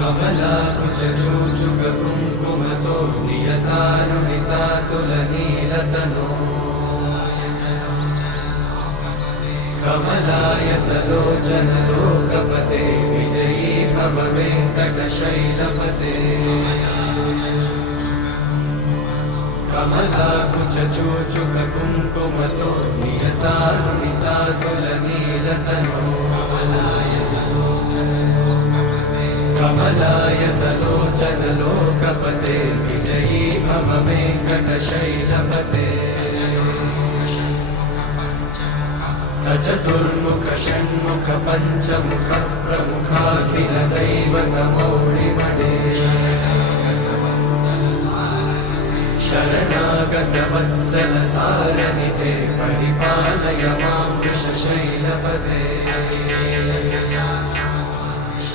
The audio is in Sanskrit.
कमलाकुचूचुककुङ्कुमतो नियतारुणितातुलनीलतनो कमलायतलोचनलोकपते विजयी भव वेङ्कटशैलपते कमलाकुचूचुककुङ्कुमतो नियतारुणितातुलनीलतनो कमलायतलोचनलोकपते विजयी भव वेङ्कटशैलपते सचतुर्मुख षण्मुख पञ्चमुख प्रमुखाखिलदैवतमौलिमणे शरणागतवत्सल सार